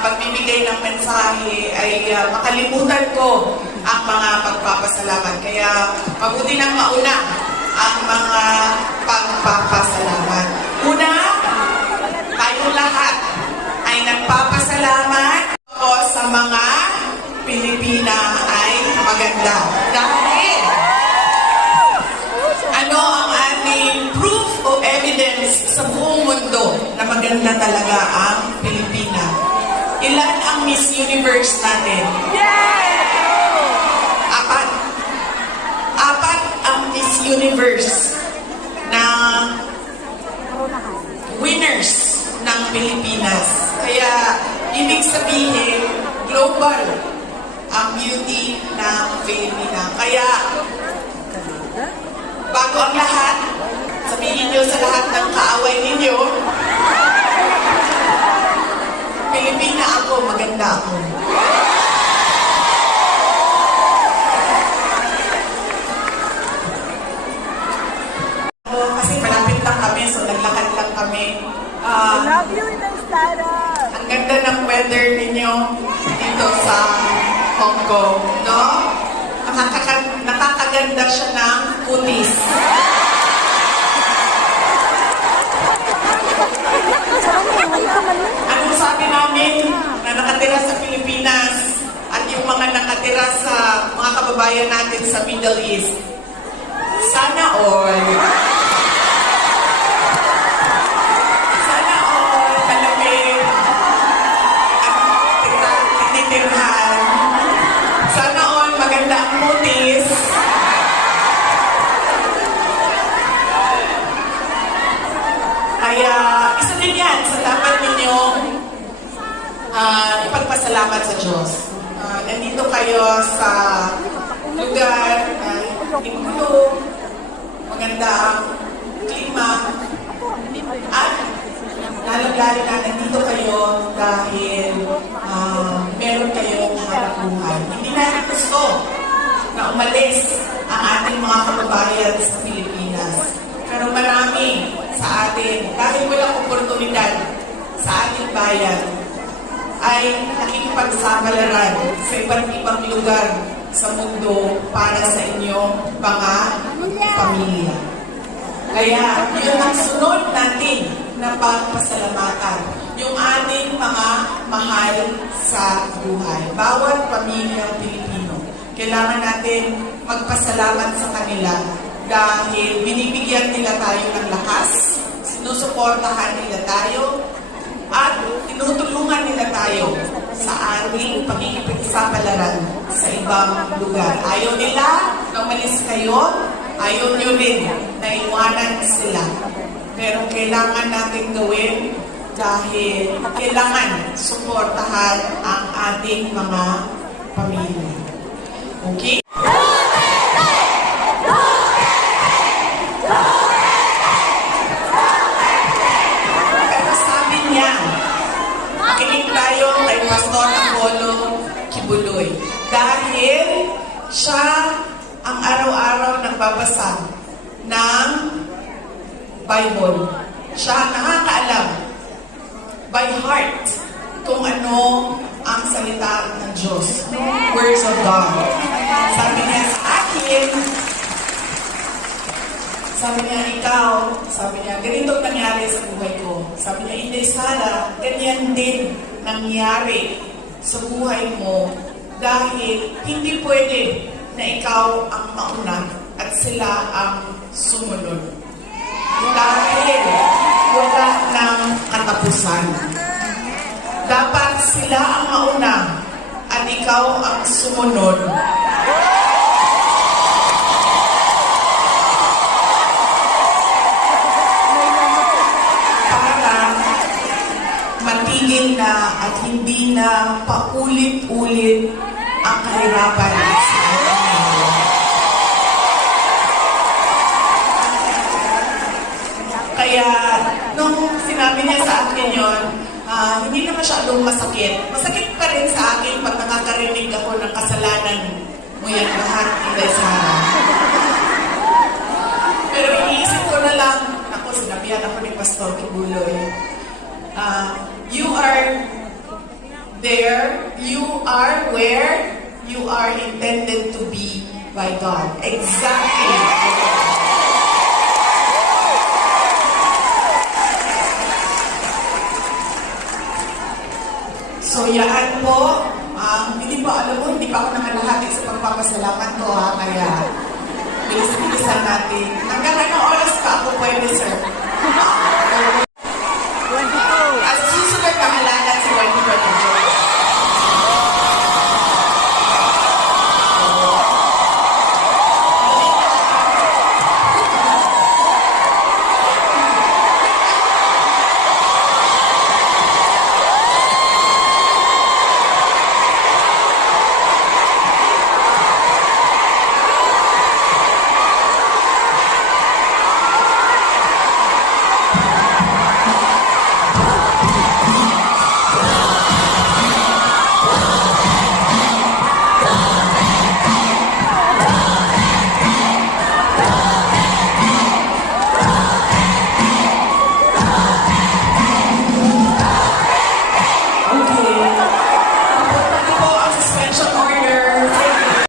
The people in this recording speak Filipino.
pagbibigay ng mensahe ay makalimutan ko ang mga pagpapasalamat. Kaya mabuti nang mauna ang mga pagpapasalamat. Una, tayong lahat ay nagpapasalamat ako sa mga Pilipina ay maganda. Dahil ano ang ating proof of evidence sa buong mundo na maganda talaga ang Pilipina? Ilan ang Miss Universe natin? Apat ang Miss Universe na winners ng Pilipinas. Kaya, ibig sabihin, global ang beauty ng Pilipina. Kaya, bago ang lahat, sabihin nyo sa lahat ng kaaway ninyo, Pilipina ako, maganda ako. Kasi malapit lang kami, so naglakad lang kami. Love you, Inestara! Ang ganda ng weather ninyo dito sa Hong Kong, no? Nakakaganda siya ng kutis. Anong sabi namin na nakatira sa Pilipinas at yung mga nakatira sa mga kababayan natin sa Middle East? Sana all. Sana all malamig at tinitirhan. Sana all maganda ang mutis. Kaya isa din yan sa dapat ninyong ipagpasalamat sa Diyos. Nandito kayo sa lugar na ikulo, maganda ang klima, at lalong-lalo na nandito kayo dahil meron kayong hanap buhay. Hindi natin gusto na umalis ang ating mga kababayan sa Pilipinas. Pero marami sa atin, dahil walang oportunidad sa ating bayan, ay nakikipagsapalaran sa iba't ibang lugar sa mundo para sa inyong mga pamilya. Kaya, yun ang sunod natin na pagpasalamatan. Yung ating mga mahal sa buhay. Bawat pamilyang Pilipino, kailangan natin magpasalamat sa kanila dahil binibigyan nila tayo ng lakas, sinusuportahan nila tayo, at tinutulungan nila tayo sa ating pagkikipagkisapalaran sa ibang lugar. Ayaw nila na umalis kayo, ayaw nyo rin na iwanan sila. Pero kailangan natin gawin dahil kailangan suportahan ang ating mga pamilya. Okay? Pastor Apollo Kibuloy. Dahil siya ang araw-araw nagbabasa ng Bible. Siya ang nakakaalam by heart kung ano ang salita ng Diyos. Words of God. Sabi niya sa akin, sabi niya, ganito nangyari sa buhay ko. Sabi niya, Inestara, ganyan din nangyari sa buhay mo dahil hindi pwede na ikaw ang mauna at sila ang sumunod. Dahil wala ng katapusan. Dapat sila ang mauna at ikaw ang sumunod. Matigil na at hindi na paulit-ulit ang kahirapan sa ating. Kaya, nung sinabi niya sa akin yun, hindi na masyadong masakit. Masakit pa rin sa akin pag nakakarinig ako ng kasalanan mo yan lahat, Inestara. Pero iniisip ko na lang, ako, sinabihan ako ni Pastor Kibuloy, you are there you are where you are intended to be by God. Exactly. So, yaan po. Hindi po, alam mo, hindi pa ako nakalahati sa pagpapasalamat ko, ha? Kaya, bilis-bilisan natin. Hanggang anong oras pa ako pwede, sir?